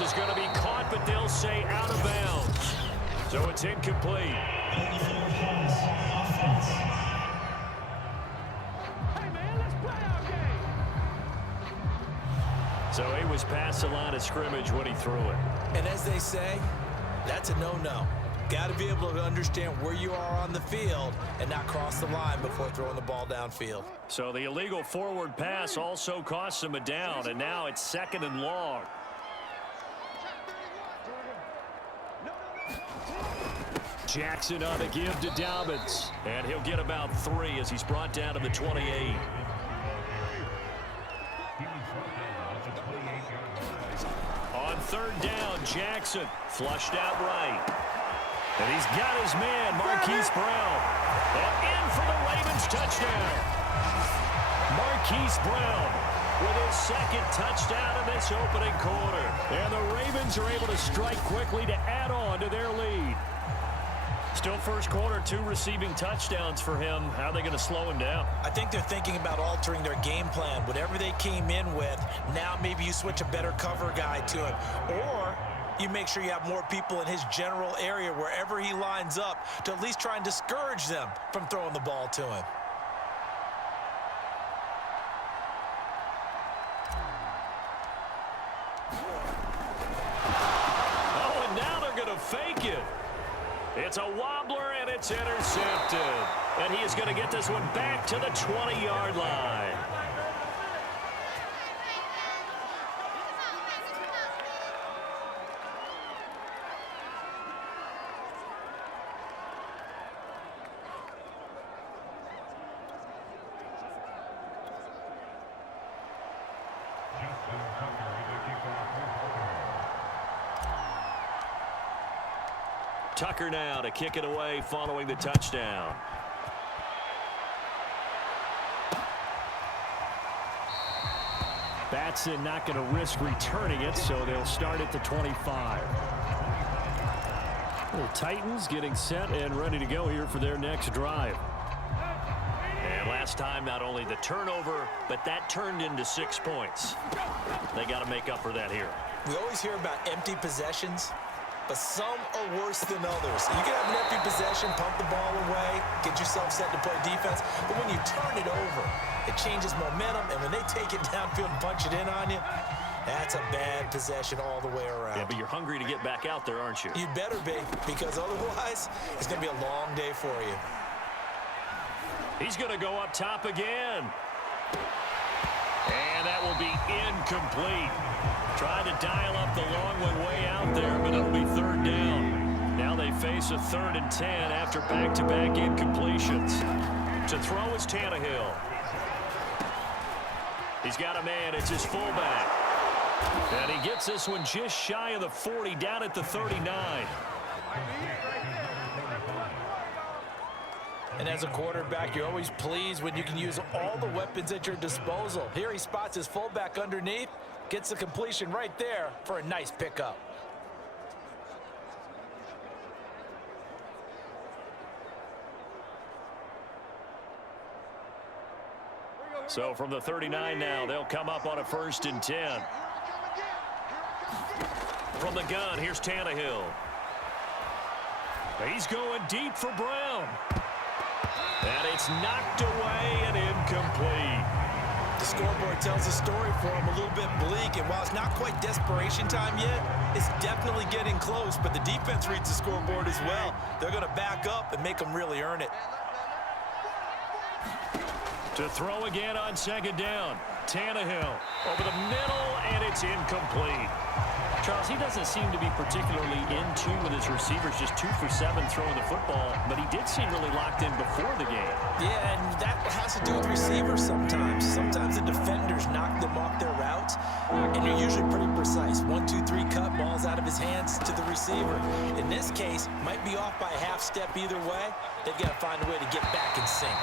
This is going to be caught, but they'll say out of bounds. So it's incomplete. So he was past the line of scrimmage when he threw it. And as they say, that's a no-no. Got to be able to understand where you are on the field and not cross the line before throwing the ball downfield. So the illegal forward pass also cost him a down, and now it's 2nd and long. Jackson on the give to Dobbins, and he'll get about 3 as he's brought down to the 28. On 3rd down, Jackson flushed out right. And he's got his man, Marquise Brown. And in for the Ravens touchdown. Marquise Brown with his 2nd touchdown in this opening quarter. And the Ravens are able to strike quickly to add on to their lead. Still first quarter, 2 receiving touchdowns for him. How are they going to slow him down? I think they're thinking about altering their game plan. Whatever they came in with, now maybe you switch a better cover guy to him. Or you make sure you have more people in his general area wherever he lines up to at least try and discourage them from throwing the ball to him. Oh, and now they're going to fake it. It's a wobbler, and it's intercepted. And he is going to get this one back to the 20-yard line. Tucker now to kick it away following the touchdown. Batson not going to risk returning it, so they'll start at the 25. The Titans getting set and ready to go here for their next drive. And last time, not only the turnover, but that turned into 6 points. They got to make up for that here. We always hear about empty possessions, but some are worse than others. You can have an empty possession, pump the ball away, get yourself set to play defense, but when you turn it over, it changes momentum, and when they take it downfield and punch it in on you, that's a bad possession all the way around. Yeah, but you're hungry to get back out there, aren't you? You'd better be, because otherwise, it's going to be a long day for you. He's going to go up top again. And that will be incomplete. Tried to dial up the long one way out there, but it'll be 3rd down. Now they face a 3rd and 10 after back-to-back incompletions. To throw is Tannehill. He's got a man. It's his fullback. And he gets this one just shy of the 40, down at the 39. And as a quarterback, you're always pleased when you can use all the weapons at your disposal. Here he spots his fullback underneath, gets the completion right there for a nice pickup. So from the 39 now, they'll come up on a 1st and 10. From the gun, here's Tannehill. He's going deep for Brown. And it's knocked away and incomplete. The scoreboard tells the story for him, a little bit bleak, and while it's not quite desperation time yet, it's definitely getting close, but the defense reads the scoreboard as well. They're going to back up and make them really earn it. To throw again on 2nd down. Tannehill over the middle, and it's incomplete. Charles, he doesn't seem to be particularly in tune with his receivers, just 2 for 7 throwing the football, but he did seem really locked in before the game. Yeah, and that has to do with receivers sometimes. Sometimes the defenders knock them off their routes, and they're usually pretty precise. 1, 2, 3 cut, balls out of his hands to the receiver. In this case, might be off by a half step either way. They've got to find a way to get back in sync.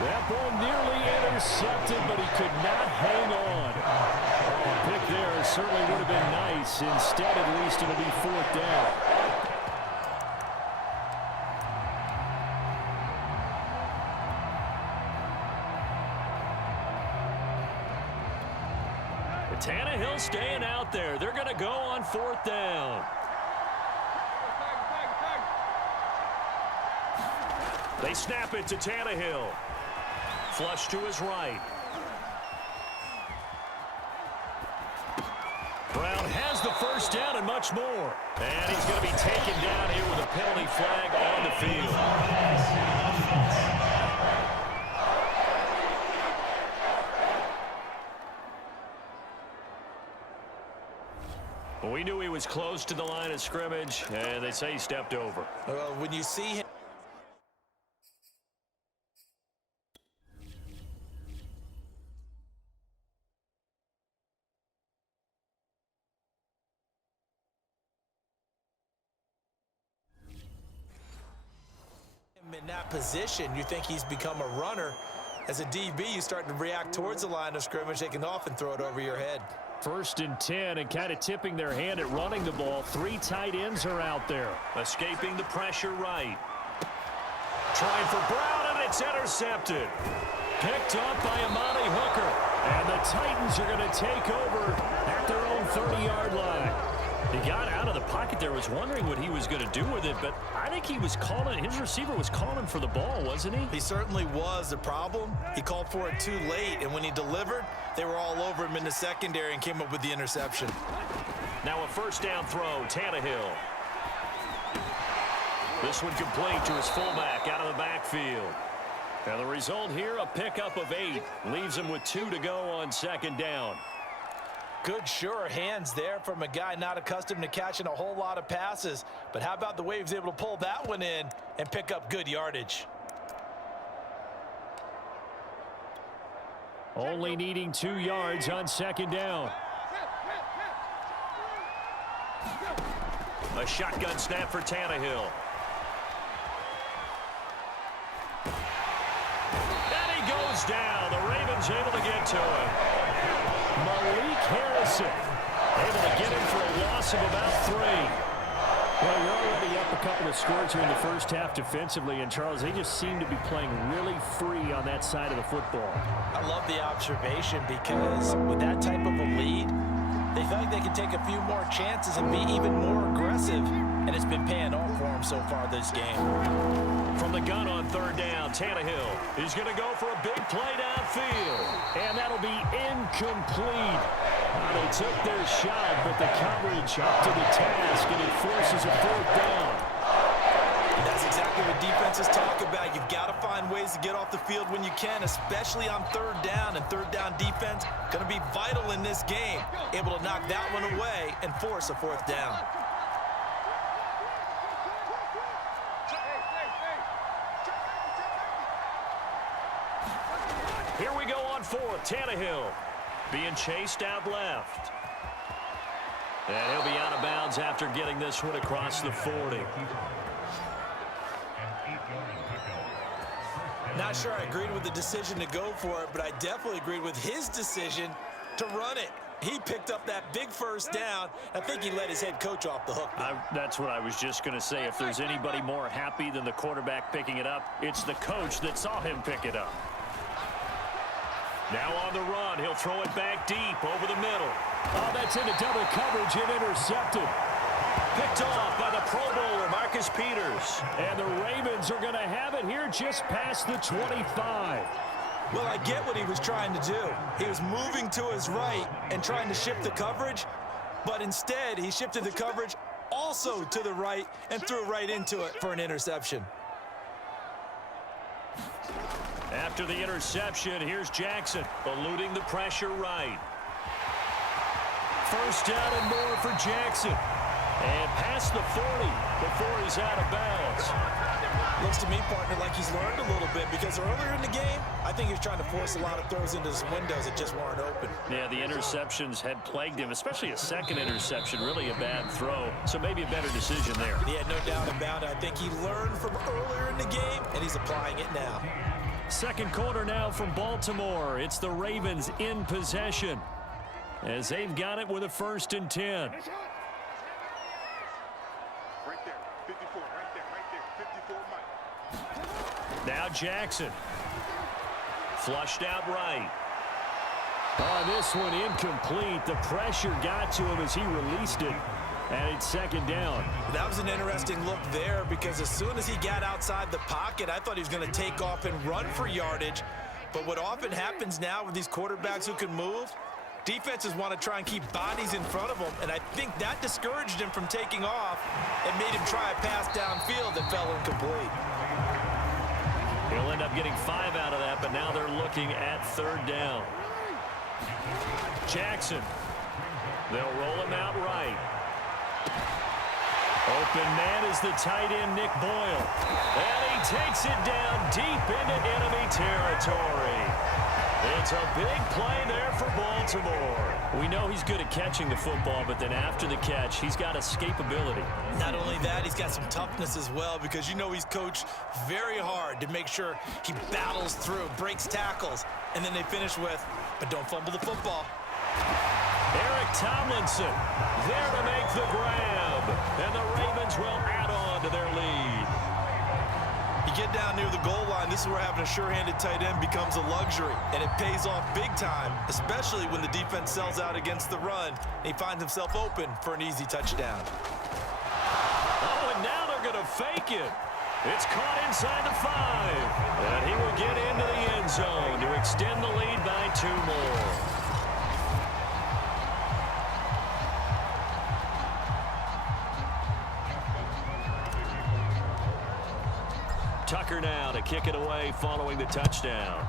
That ball nearly intercepted, but he could not hang on. A pick there certainly would have been nice. Instead, at least, it'll be 4th down. The Tannehill staying out there. They're going to go on 4th down. They snap it to Tannehill. Flush to his right. Brown has the first down and much more. And he's going to be taken down here with a penalty flag on the field. Well, we knew he was close to the line of scrimmage, and they say he stepped over. When you see him in that position, you think he's become a runner. As a DB, you start to react towards the line of scrimmage. They can often throw it over your head. 1st and 10, and kind of tipping their hand at running the ball. 3 tight ends are out there. Escaping the pressure right. Trying for Brown, and it's intercepted. Picked up by Amani Hooker. And the Titans are going to take over at their own 30-yard line. He got out of the pocket there, was wondering what he was going to do with it, but I think he was calling, his receiver was calling for the ball, wasn't he? He certainly was. The problem, he called for it too late, and when he delivered, they were all over him in the secondary and came up with the interception. Now a 1st down throw, Tannehill. This one complete to his fullback out of the backfield. Now the result here, a pickup of 8. Leaves him with 2 to go on 2nd down. Good, sure hands there from a guy not accustomed to catching a whole lot of passes. But how about the way he was able to pull that one in and pick up good yardage? Only needing 2 yards on 2nd down. A shotgun snap for Tannehill. And he goes down. The Ravens able to get to him. Malik Harrison able to get him for a loss of about 3. Well, you're already up a couple of scores here in the first half defensively, and Charles, they just seem to be playing really free on that side of the football. I love the observation because with that type of a lead, they feel like they can take a few more chances and be even more aggressive, and it's been paying off for them so far this game. From the gun on 3rd down, Tannehill. He's going to go for a big play downfield, and that'll be incomplete. They took their shot, but the coverage up to the task, and it forces a 4th down. And that's exactly what defenses talk about. You've got to find ways to get off the field when you can, especially on 3rd down. And 3rd down defense going to be vital in this game. Able to knock that one away and force a 4th down. Here we go on 4th. Tannehill being chased out left. And he'll be out of bounds after getting this one across the 40. Not sure I agreed with the decision to go for it, but I definitely agreed with his decision to run it. He picked up that big 1st down. I think he let his head coach off the hook. That's what I was just going to say. If there's anybody more happy than the quarterback picking it up, it's the coach that saw him pick it up. Now on the run, he'll throw it back deep over the middle. Oh, that's into double coverage and intercepted. Picked off by the Pro Bowler, Marcus Peters. And the Ravens are going to have it here just past the 25. Well, I get what he was trying to do. He was moving to his right and trying to shift the coverage, but instead he shifted the coverage also to the right and threw right into it for an interception. After the interception, here's Jackson, eluding the pressure right. 1st down and more for Jackson. And past the 40 before he's out of bounds. Looks to me, partner, like he's learned a little bit because earlier in the game, I think he was trying to force a lot of throws into his windows that just weren't open. Yeah, the interceptions had plagued him, especially a 2nd interception, really a bad throw. So maybe a better decision there. Yeah, no doubt about it. I think he learned from earlier in the game, and he's applying it now. 2nd quarter now from Baltimore. It's the Ravens in possession as they've got it with a 1st and 10. Right there, 54, right there, 54, Mike. Now Jackson. Flushed out right. Oh, this one incomplete. The pressure got to him as he released it. And it's second down. That was an interesting look there because as soon as he got outside the pocket, I thought he was going to take off and run for yardage. But what often happens now with these quarterbacks who can move, defenses want to try and keep bodies in front of them, and I think that discouraged him from taking off and made him try a pass downfield that fell incomplete. He'll end up getting 5 out of that, but now they're looking at third down. Jackson. They'll roll him out right. Open man is the tight end, Nick Boyle. And he takes it down deep into enemy territory. It's a big play there for Baltimore. We know he's good at catching the football, but then after the catch, he's got escapability. Not only that, he's got some toughness as well because you know he's coached very hard to make sure he battles through, breaks tackles, and then they finish with, but don't fumble the football. Eric Tomlinson there to make the grab, and the Ravens will add on to their lead. You get down near the goal line, this is where having a sure-handed tight end becomes a luxury, and it pays off big time, especially when the defense sells out against the run, and he finds himself open for an easy touchdown. Oh, and now they're going to fake it. It's caught inside the 5, and he will get into the end zone to extend the lead by 2 more. Tucker now to kick it away following the touchdown.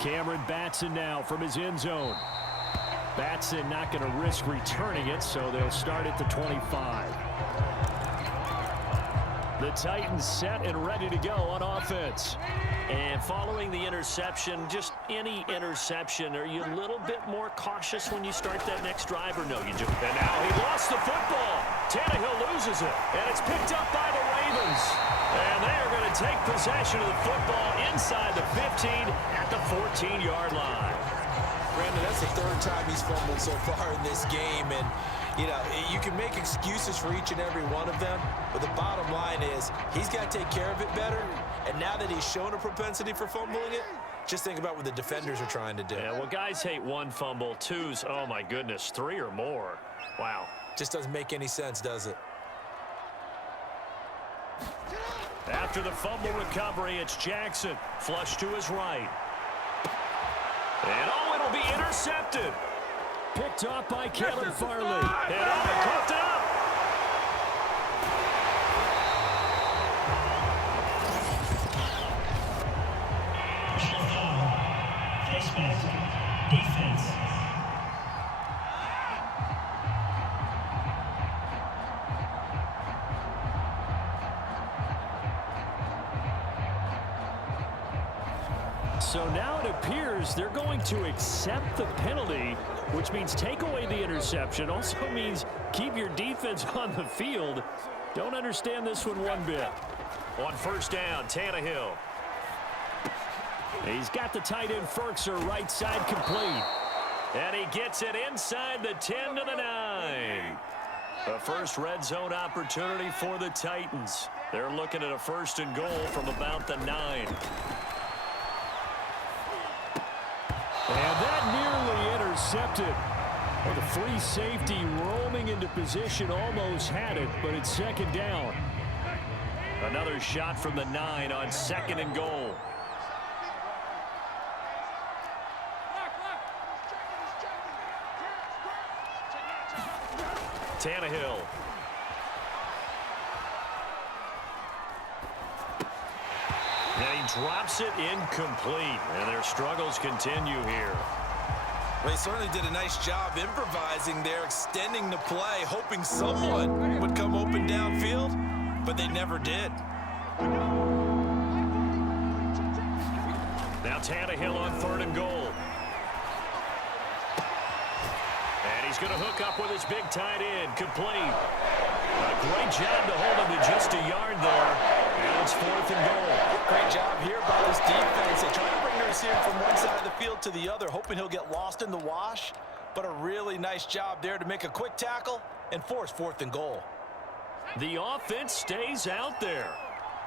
Cameron Batson now from his end zone. Batson not going to risk returning it, so they'll start at the 25. The Titans set and ready to go on offense. And following the interception, just any interception, are you a little bit more cautious when you start that next drive, or no? You just, and now he lost the football. Tannehill loses it, and it's picked up by the Ravens. And they are going to take possession of the football inside the 15 at the 14-yard line. Brandon, that's the 3rd time he's fumbled so far in this game, and you know, you can make excuses for each and every one of them, but the bottom line is he's got to take care of it better, and now that he's shown a propensity for fumbling it, just think about what the defenders are trying to do. Yeah, well, guys hate 1 fumble, 2's, oh my goodness, 3 or more. Wow. Just doesn't make any sense, does it? After the fumble recovery, it's Jackson. Flush to his right. And oh, it'll be intercepted. Picked off by Caleb Farley. And oh, he coughed it up. Defense. So now it appears they're going to accept the penalty, which means take away the interception. Also means keep your defense on the field. Don't understand this one bit. On first down, Tannehill. He's got the tight end Ferkser right side complete. And he gets it inside the 10 to the 9. The first red zone opportunity for the Titans. They're looking at a 1st and goal from about the 9. And that nearly intercepted. Well, the free safety roaming into position almost had it, but it's 2nd down. Another shot from the 9 on 2nd and goal. Tannehill. And he drops it incomplete. And their struggles continue here. Well, he certainly did a nice job improvising there, extending the play, hoping someone would come open downfield, but they never did. Now Tannehill on 3rd and goal. And he's going to hook up with his big tight end, complete. A great job to hold him to just a yard there. And it's 4th and goal. Great job here by this defense. They try to bring the receiver from one side of the field to the other, hoping he'll get lost in the wash. But a really nice job there to make a quick tackle and force 4th and goal. The offense stays out there.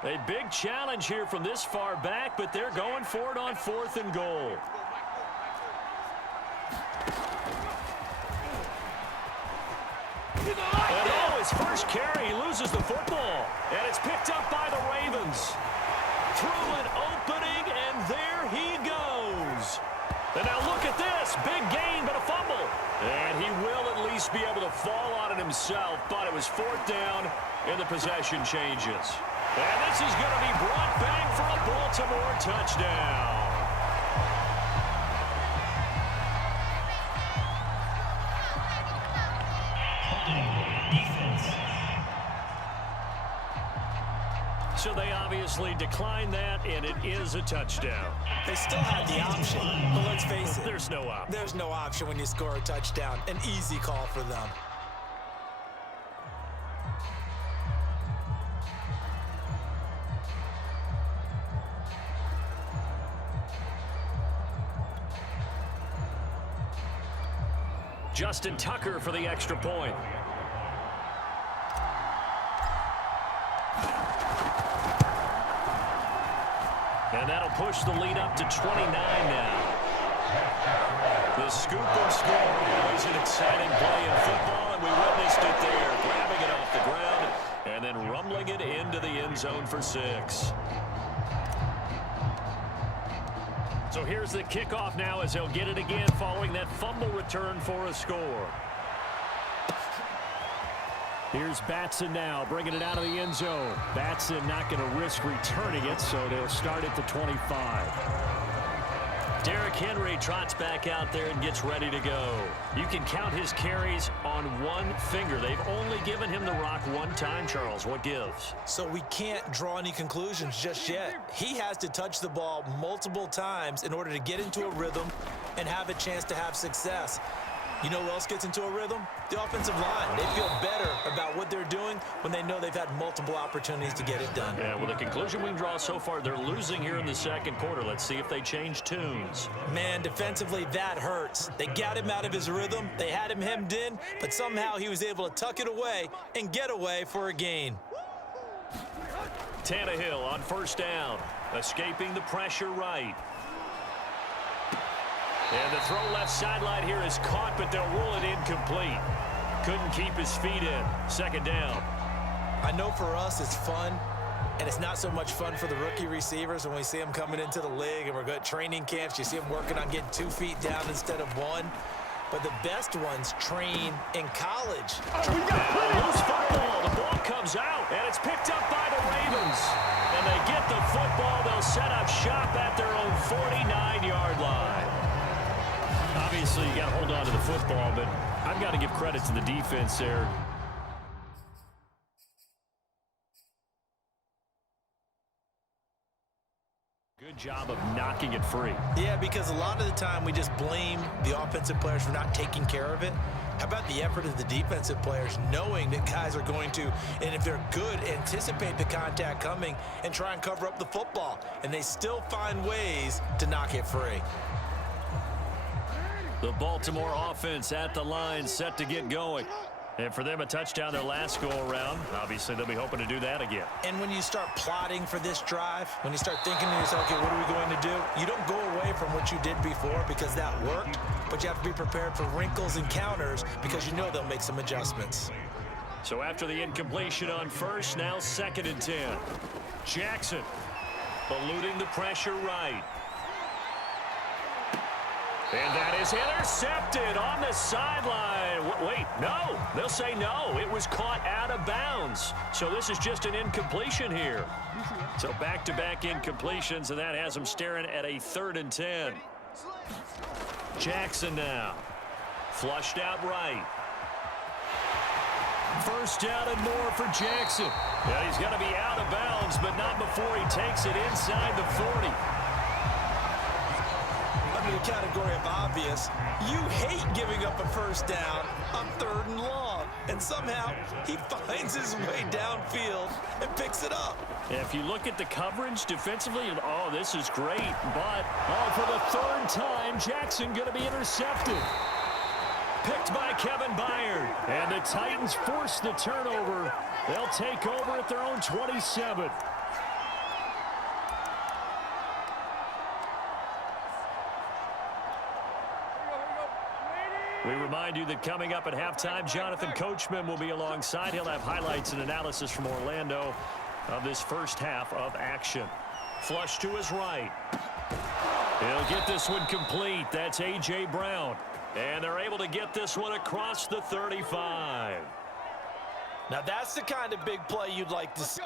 A big challenge here from this far back, but they're going for it on 4th and goal. And his first carry, he loses the football. And it's picked up by the Ravens. Through an opening, and there he goes. And now look at this. Big gain, but a fumble. And he will at least be able to fall on it himself, but it was 4th down, and the possession changes. And this is going to be brought back for a Baltimore touchdown. So they obviously declined that, and it is a touchdown. They still had the option, but let's face it. There's no option. There's no option when you score a touchdown. An easy call for them. Justin Tucker for the extra point. And that'll push the lead up to 29 now. The scoop and score, always an exciting play in football, and we witnessed it there, grabbing it off the ground and then rumbling it into the end zone for 6. So here's the kickoff now as they'll get it again following that fumble return for a score. Here's Batson now, bringing it out of the end zone. Batson not going to risk returning it, so they'll start at the 25. Derrick Henry trots back out there and gets ready to go. You can count his carries on one finger. They've only given him the rock one time, Charles. What gives? So we can't draw any conclusions just yet. He has to touch the ball multiple times in order to get into a rhythm and have a chance to have success. You know who else gets into a rhythm? The offensive line. They feel better about what they're doing when they know they've had multiple opportunities to get it done. Yeah, well, the conclusion we can draw so far, they're losing here in the second quarter. Let's see if they change tunes. Man, defensively, that hurts. They got him out of his rhythm. They had him hemmed in, but somehow he was able to tuck it away and get away for a gain. Tannehill on 1st down, escaping the pressure right. And the throw left sideline here is caught, but they'll rule it incomplete. Couldn't keep his feet in. 2nd down. I know for us it's fun, and it's not so much fun for the rookie receivers when we see them coming into the league and we're good at training camps. You see them working on getting 2 feet down instead of 1. But the best ones train in college. Loose football. The ball comes out, and it's picked up by the Ravens. And they get the football. They'll set up shop at their own 49-yard line. Obviously, you got to hold on to the football, but I've got to give credit to the defense there. Good job of knocking it free. Yeah, because a lot of the time we just blame the offensive players for not taking care of it. How about the effort of the defensive players knowing that guys are going to, and if they're good, anticipate the contact coming and try and cover up the football. And they still find ways to knock it free. The Baltimore offense at the line, set to get going. And for them, a touchdown their last go-around. Obviously, they'll be hoping to do that again. And when you start plotting for this drive, when you start thinking to yourself, okay, what are we going to do? You don't go away from what you did before because that worked, but you have to be prepared for wrinkles and counters because you know they'll make some adjustments. So after the incompletion on 1st, now 2nd and 10. Jackson eluding the pressure right. And that is intercepted on the sideline. Wait, no. They'll say no. It was caught out of bounds. So this is just an incompletion here. So back-to-back incompletions, and that has them staring at a 3rd and 10. Jackson now. Flushed out right. 1st down and more for Jackson. Yeah, he's got to be out of bounds, but not before he takes it inside the 40. Under the category of obvious, you hate giving up a 1st down on 3rd and long. And somehow he finds his way downfield and picks it up. Yeah, if you look at the coverage defensively, oh, this is great. But, for the 3rd time, Jackson going to be intercepted. Picked by Kevin Byard. And the Titans force the turnover. They'll take over at their own 27. We remind you that coming up at halftime, Jonathan Coachman will be alongside. He'll have highlights and analysis from Orlando of this first half of action. Flush to his right. He'll get this one complete. That's A.J. Brown. And they're able to get this one across the 35. Now that's the kind of big play you'd like to see.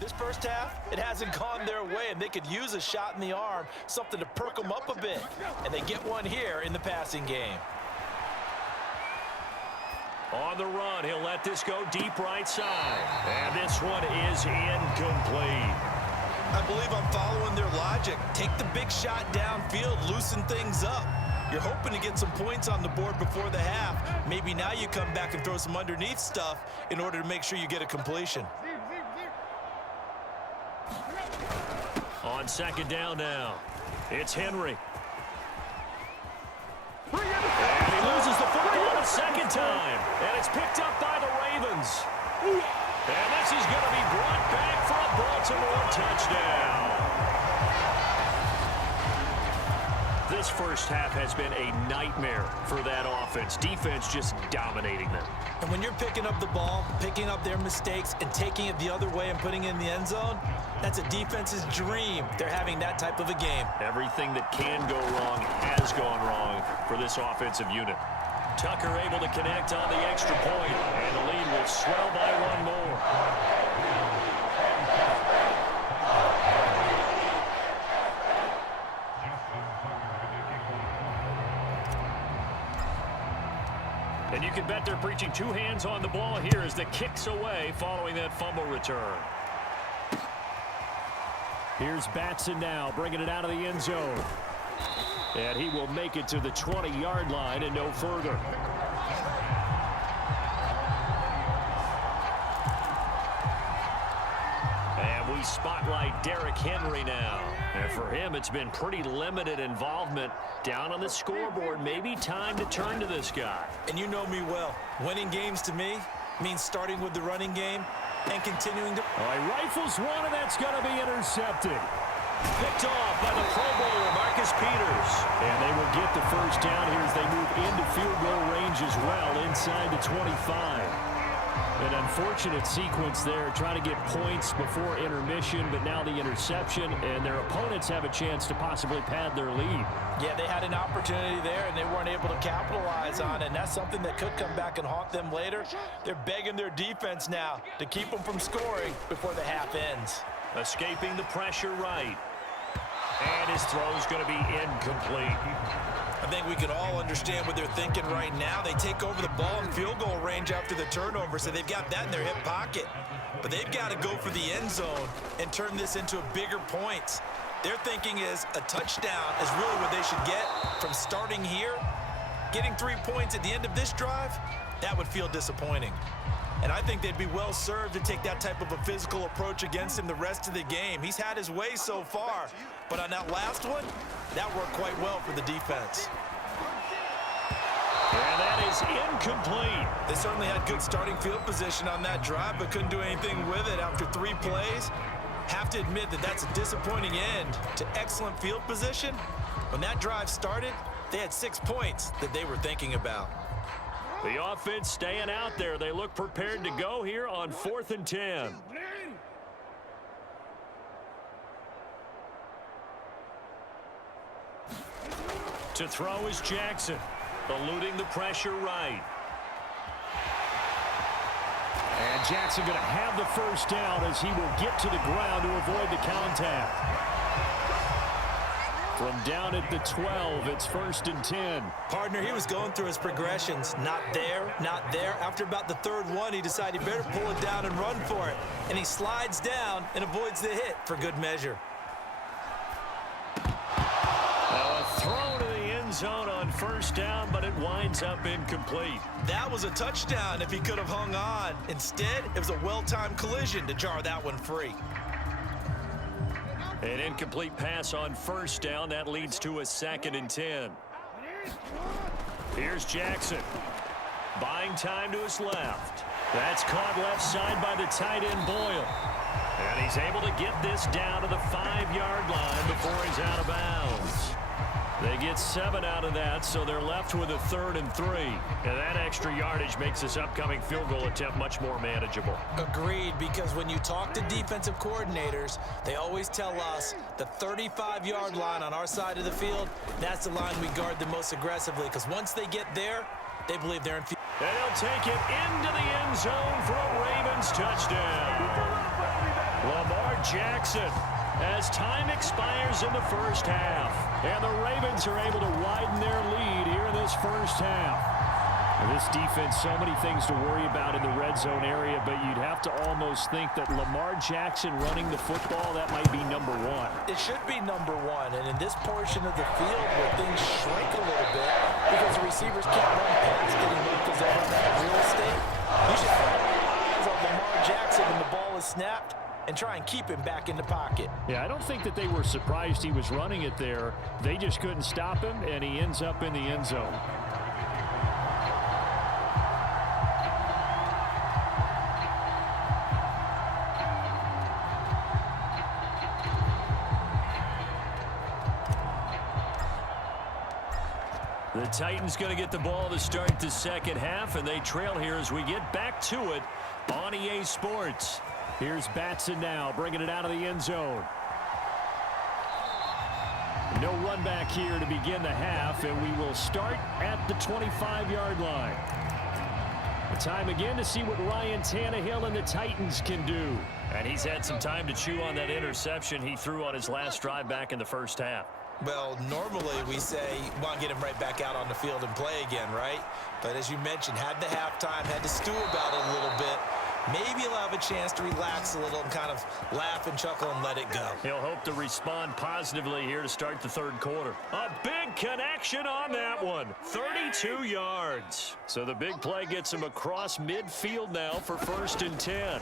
This first half, it hasn't gone their way, and they could use a shot in the arm, something to perk them up a bit. And they get one here in the passing game. On the run, he'll let this go deep right side. And this one is incomplete. I believe I'm following their logic. Take the big shot downfield, loosen things up. You're hoping to get some points on the board before the half. Maybe now you come back and throw some underneath stuff in order to make sure you get a completion. On second down now, it's Henry. And he loses the football a second time. And it's picked up by the Ravens. And this is going to be brought back for a Baltimore touchdown. This first half has been a nightmare for that offense. Defense just dominating them. And when you're picking up the ball, picking up their mistakes, and taking it the other way and putting it in the end zone, that's a defense's dream. They're having that type of a game. Everything that can go wrong has gone wrong for this offensive unit. Tucker able to connect on the extra point, and the lead will swell by one more. And you can bet they're preaching two hands on the ball here as the kick's away following that fumble return. Here's Batson now, bringing it out of the end zone. And he will make it to the 20-yard line and no further. And we spotlight Derrick Henry now. And for him, it's been pretty limited involvement down on the scoreboard. Maybe time to turn to this guy. And you know me well. Winning games to me means starting with the running game and continuing to... All right, rifles one, and that's going to be intercepted. Picked off by the Pro Bowler, Marcus Peters. And they will get the first down here as they move into field goal range as well, inside the 25. An unfortunate sequence there, trying to get points before intermission, but now the interception, and their opponents have a chance to possibly pad their lead. Yeah, they had an opportunity there, and they weren't able to capitalize on it, and that's something that could come back and haunt them later. They're begging their defense now to keep them from scoring before the half ends. Escaping the pressure right. And his throw is going to be incomplete. I think we can all understand what they're thinking right now. They take over the ball in field goal range after the turnover, so they've got that in their hip pocket. But they've got to go for the end zone and turn this into a bigger points. Their thinking is a touchdown is really what they should get from starting here. Getting 3 points at the end of this drive, that would feel disappointing. And I think they'd be well served to take that type of a physical approach against him the rest of the game. He's had his way so far, but on that last one, that worked quite well for the defense. And that is incomplete. They certainly had good starting field position on that drive, but couldn't do anything with it after 3 plays. Have to admit that that's a disappointing end to excellent field position. When that drive started, they had 6 points that they were thinking about. The offense staying out there. They look prepared to go here on 4th and 10. To throw is Jackson, eluding the pressure right. And Jackson going to have the first down as he will get to the ground to avoid the contact. From down at the 12, it's 1st and 10. Partner, he was going through his progressions. Not there, not there. After about the 3rd one, he decided he better pull it down and run for it. And he slides down and avoids the hit for good measure. Now a throw to the end zone on 1st down, but it winds up incomplete. That was a touchdown if he could have hung on. Instead, it was a well-timed collision to jar that one free. An incomplete pass on 1st down. That leads to a 2nd and 10. Here's Jackson. Buying time to his left. That's caught left side by the tight end Boyle. And he's able to get this down to the 5-yard line before he's out of bounds. They get 7 out of that, so they're left with a 3rd and 3. And that extra yardage makes this upcoming field goal attempt much more manageable. Agreed, because when you talk to defensive coordinators, they always tell us the 35-yard line on our side of the field, that's the line we guard the most aggressively, because once they get there, they believe they're in field. And he'll take it into the end zone for a Ravens touchdown. Lamar Jackson, as time expires in the first half. And the Ravens are able to widen their lead here in this first half. And this defense, so many things to worry about in the red zone area, but you'd have to almost think that Lamar Jackson running the football, that might be number one. It should be number one, and in this portion of the field where things shrink a little bit because the receivers can't run past anymore because they run out of real estate, you should have eyes on Lamar Jackson when the ball is snapped and try and keep him back in the pocket. Yeah, I don't think that they were surprised he was running it there. They just couldn't stop him, and he ends up in the end zone. The Titans going to get the ball to start the second half, and they trail here as we get back to it on EA Sports. Here's Batson now, bringing it out of the end zone. No run back here to begin the half, and we will start at the 25-yard line. Time again to see what Ryan Tannehill and the Titans can do. And he's had some time to chew on that interception he threw on his last drive back in the first half. Well, normally we say, want to get him right back out on the field and play again, right? But as you mentioned, had the halftime, had to stew about it a little bit. Maybe he'll have a chance to relax a little and kind of laugh and chuckle and let it go. He'll hope to respond positively here to start the third quarter. A big connection on that one. 32 yards. So the big play gets him across midfield now for 1st and 10.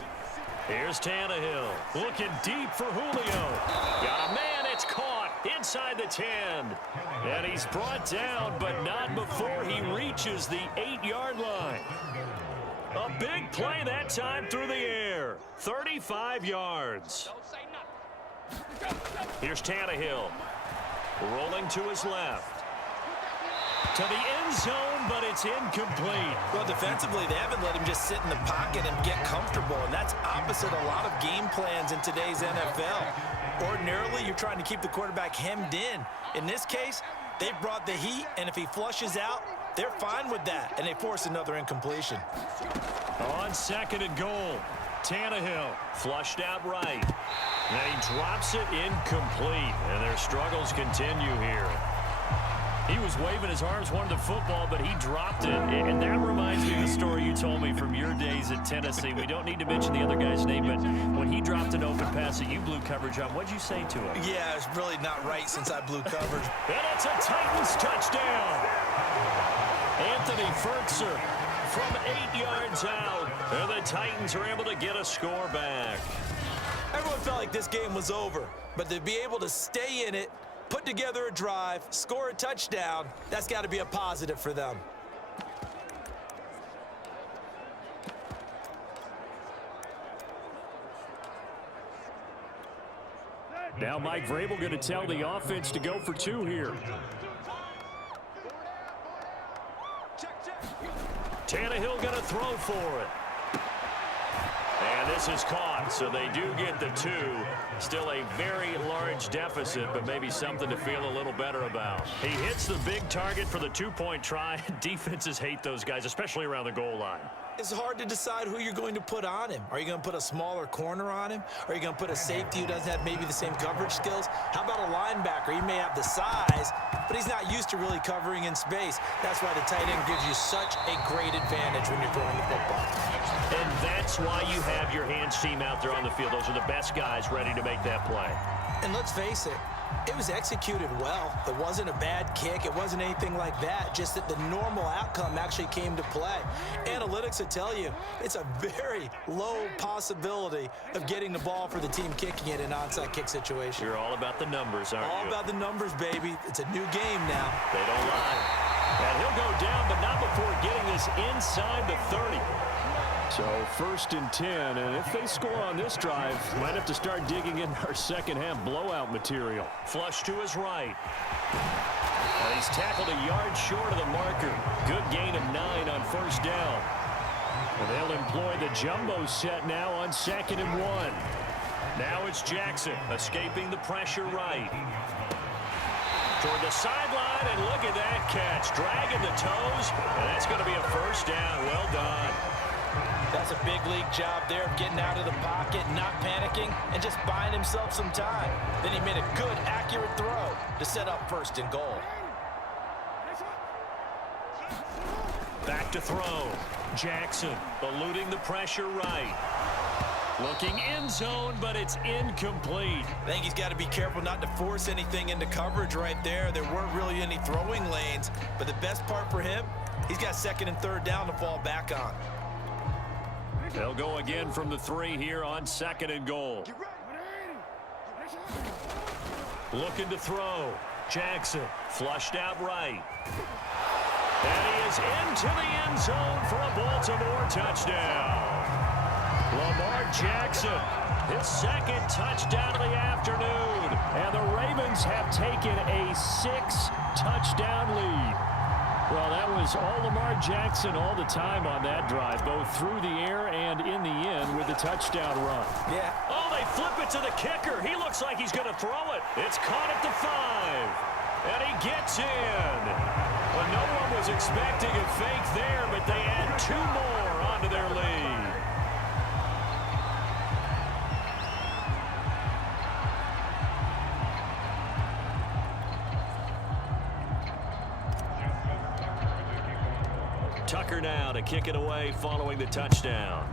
Here's Tannehill looking deep for Julio. Got a man, it's caught inside the 10. And he's brought down, but not before he reaches the 8-yard line. A big play that time through the air. 35 yards. Here's Tannehill. Rolling to his left. To the end zone, but it's incomplete. Well, defensively, they haven't let him just sit in the pocket and get comfortable, and that's opposite a lot of game plans in today's NFL. Ordinarily, you're trying to keep the quarterback hemmed in. In this case, they brought the heat, and if he flushes out, they're fine with that, and they force another incompletion. On 2nd and goal, Tannehill flushed out right. And he drops it incomplete, and their struggles continue here. He was waving his arms, wanted the football, but he dropped it. And that reminds me of the story you told me from your days at Tennessee. We don't need to mention the other guy's name, but when he dropped an open pass that you blew coverage on, what'd you say to him? Yeah, it's really not right since I blew coverage. And it's a Titans touchdown. Anthony Fertzer from 8 yards out. And the Titans are able to get a score back. Everyone felt like this game was over, but to be able to stay in it, put together a drive, score a touchdown, that's got to be a positive for them. Now Mike Vrabel going to tell the offense to go for 2 here. Tannehill going to throw for it. And this is caught, so they do get the 2. Still a very large deficit, but maybe something to feel a little better about. He hits the big target for the 2-point try. Defenses hate those guys, especially around the goal line. It's hard to decide who you're going to put on him. Are you going to put a smaller corner on him? Are you going to put a safety who doesn't have maybe the same coverage skills? How about a linebacker? He may have the size, but he's not used to really covering in space. That's why the tight end gives you such a great advantage when you're throwing the football. And that's why you have your hands team out there on the field. Those are the best guys ready to make that play. And let's face it, it was executed well. It wasn't a bad kick. It wasn't anything like that. Just that the normal outcome actually came to play. Analytics will tell you it's a very low possibility of getting the ball for the team kicking it in an onside kick situation. You're all about the numbers, aren't you? All about the numbers, baby. It's a new game now. They don't lie. And he'll go down, but not before getting this inside the 30. So 1st and 10, and if they score on this drive, might have to start digging in our second half blowout material. Flush to his right. He's tackled a yard short of the marker. Good gain of 9 on first down. And they'll employ the jumbo set now on 2nd and 1. Now it's Jackson escaping the pressure right. Toward the sideline, and look at that catch. Dragging the toes, and that's going to be a first down. Well done. That's a big league job there of getting out of the pocket, not panicking, and just buying himself some time. Then he made a good, accurate throw to set up 1st and goal. Back to throw. Jackson eluding the pressure right. Looking end zone, but it's incomplete. I think he's got to be careful not to force anything into coverage right there. There weren't really any throwing lanes, but the best part for him, he's got 2nd and 3rd down to fall back on. They'll go again from the 3 here on 2nd and goal. Looking to throw. Jackson flushed out right. And he is into the end zone for a Baltimore touchdown. Lamar Jackson, his 2nd touchdown of the afternoon. And the Ravens have taken a 6-touchdown lead. Well, that was all Lamar Jackson all the time on that drive, both through the air and in the end with the touchdown run. Yeah. Oh, they flip it to the kicker. He looks like he's going to throw it. It's caught at the 5. And he gets in. Well, no one was expecting a fake there, but they add 2 more onto their lead. Tucker now to kick it away following the touchdown.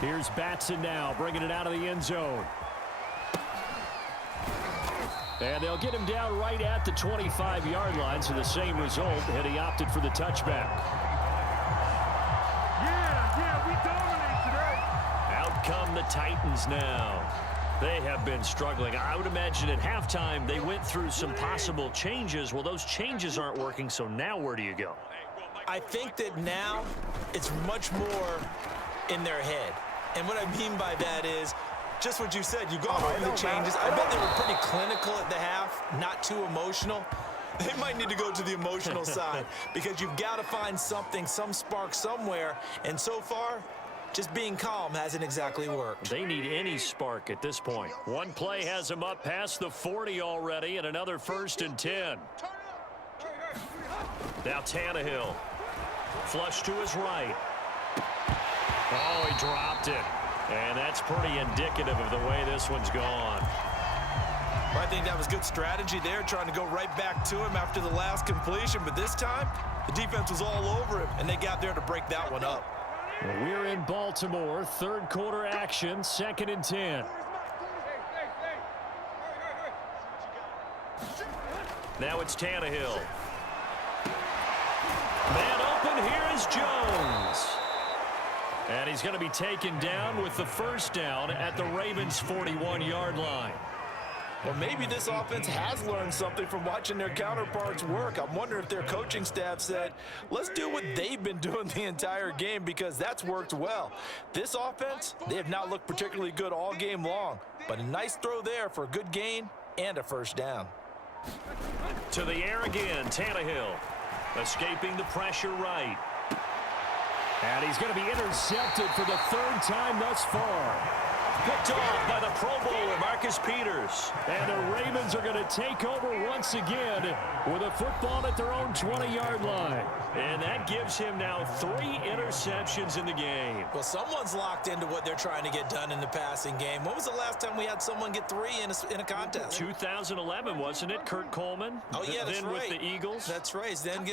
Here's Batson now bringing it out of the end zone. And they'll get him down right at the 25-yard line, so the same result, and he opted for the touchback. Yeah, we dominate today. Out come the Titans now. They have been struggling. I would imagine at halftime they went through some possible changes. Well, those changes aren't working, so now where do you go? I think that now it's much more in their head. And what I mean by that is just what you said. You go over the changes. I bet they were pretty clinical at the half, not too emotional. They might need to go to the emotional side because you've got to find something, some spark somewhere. And so far, just being calm hasn't exactly worked. They need any spark at this point. One play has them up past the 40 already, and another 1st and 10. Now Tannehill. Flush to his right. Oh, he dropped it. And that's pretty indicative of the way this one's gone. Well, I think that was good strategy there, trying to go right back to him after the last completion. But this time, the defense was all over him, and they got there to break that one up. Well, we're in Baltimore. 3rd quarter action, 2nd and 10. Now it's Tannehill. Man open, here is Jones. And he's going to be taken down with the 1st down at the Ravens' 41-yard line. Well, maybe this offense has learned something from watching their counterparts work. I'm wondering if their coaching staff said, let's do what they've been doing the entire game because that's worked well. This offense, they have not looked particularly good all game long, but a nice throw there for a good gain and a 1st down. To the air again, Tannehill. Escaping the pressure right. And he's going to be intercepted for the 3rd time thus far. Picked off by the Pro Bowler, Marcus Peters. And the Ravens are going to take over once again with a football at their own 20-yard line. And that gives him now 3 interceptions in the game. Well, someone's locked into what they're trying to get done in the passing game. When was the last time we had someone get 3 in a contest? 2011, wasn't it? Kurt Coleman? Oh, yeah, that's then right. With the Eagles? That's right. Then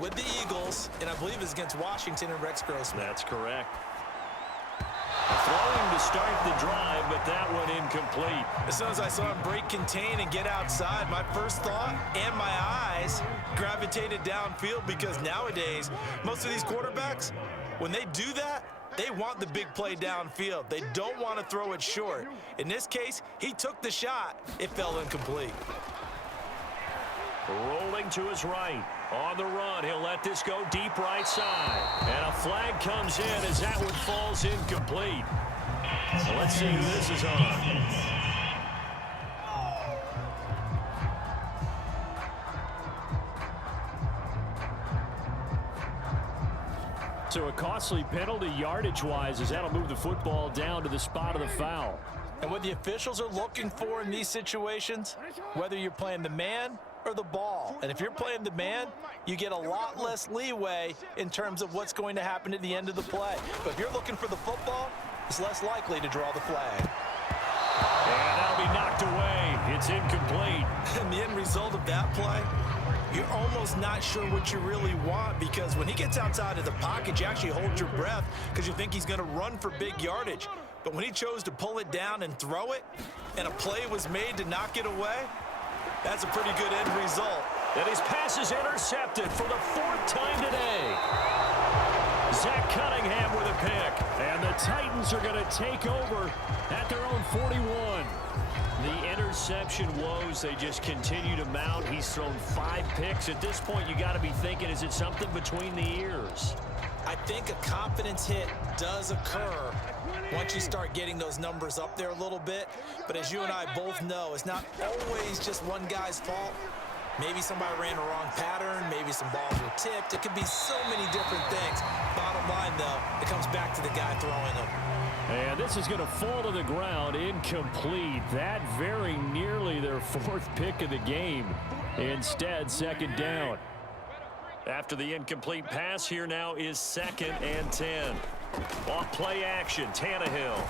with the Eagles, and I believe it's against Washington and Rex Grossman. That's correct. Throwing to start the drive, but that one incomplete. As soon as I saw him break contain and get outside, my first thought and my eyes gravitated downfield because nowadays, most of these quarterbacks, when they do that, they want the big play downfield. They don't want to throw it short. In this case, he took the shot. It fell incomplete. Rolling to his right. On the run, he'll let this go deep right side. And a flag comes in as that one falls incomplete. So let's see who this is on. So a costly penalty yardage-wise, as that'll move the football down to the spot of the foul. And what the officials are looking for in these situations, whether you're playing the man or the ball. And if you're playing the man, you get a lot less leeway in terms of what's going to happen at the end of the play. But if you're looking for the football, it's less likely to draw the flag. And that'll be knocked away. It's incomplete. And the end result of that play, you're almost not sure what you really want, because when he gets outside of the pocket, you actually hold your breath because you think he's going to run for big yardage. But when he chose to pull it down and throw it, and a play was made to knock it away, that's a pretty good end result. And his pass is intercepted for the 4th time today. Zach Cunningham with a pick. And the Titans are going to take over at their own 41. The interception woes, they just continue to mount. He's thrown 5 picks. At this point, you got to be thinking, is it something between the ears? I think a confidence hit does occur once you start getting those numbers up there a little bit. But as you and I both know, it's not always just one guy's fault. Maybe somebody ran a wrong pattern. Maybe some balls were tipped. It could be so many different things. Bottom line, though, it comes back to the guy throwing them. And this is going to fall to the ground, incomplete. That very nearly their 4th pick of the game. Instead, 2nd down. After the incomplete pass, here now is 2nd and 10. Off play action, Tannehill.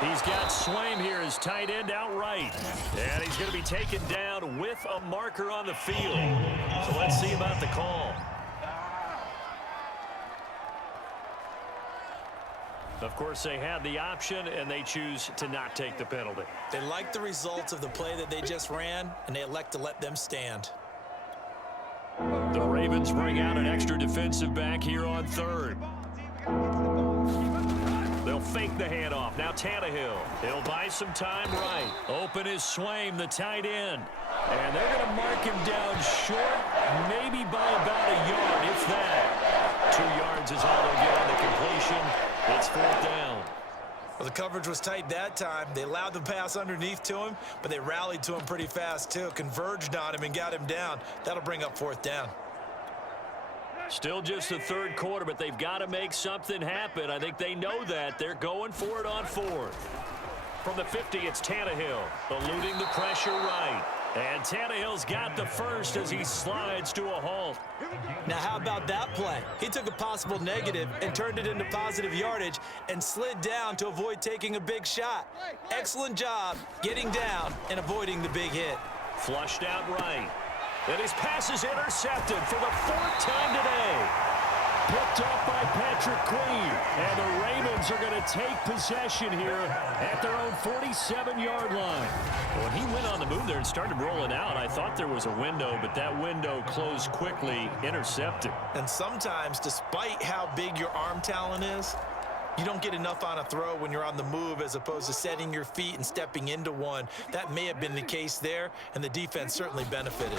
He's got Swaim here as tight end outright. And he's going to be taken down with a marker on the field. So let's see about the call. Of course, they had the option, and they choose to not take the penalty. They like the results of the play that they just ran, and they elect to let them stand. The Ravens bring out an extra defensive back here on 3rd. They'll fake the handoff. Now Tannehill. He'll buy some time right. Open is Swaim, the tight end. And they're going to mark him down short, maybe by about a yard, if that. 2 yards is all they'll get on the completion. It's 4th down. Well, the coverage was tight that time. They allowed the pass underneath to him, but they rallied to him pretty fast, too. Converged on him and got him down. That'll bring up 4th down. Still just the 3rd quarter, but they've got to make something happen. I think they know that. They're going for it on 4th. From the 50, it's Tannehill, eluding the pressure right. And Tannehill's got the first as he slides to a halt. Now, how about that play? He took a possible negative and turned it into positive yardage and slid down to avoid taking a big shot. Excellent job getting down and avoiding the big hit. Flushed out right. And his pass is intercepted for the 4th time today. Picked up by Patrick Queen. And the Ravens are going to take possession here at their own 47-yard line. When he went on the move there and started rolling out, I thought there was a window, but that window closed quickly, intercepted. And sometimes, despite how big your arm talent is, you don't get enough on a throw when you're on the move as opposed to setting your feet and stepping into one. That may have been the case there, and the defense certainly benefited.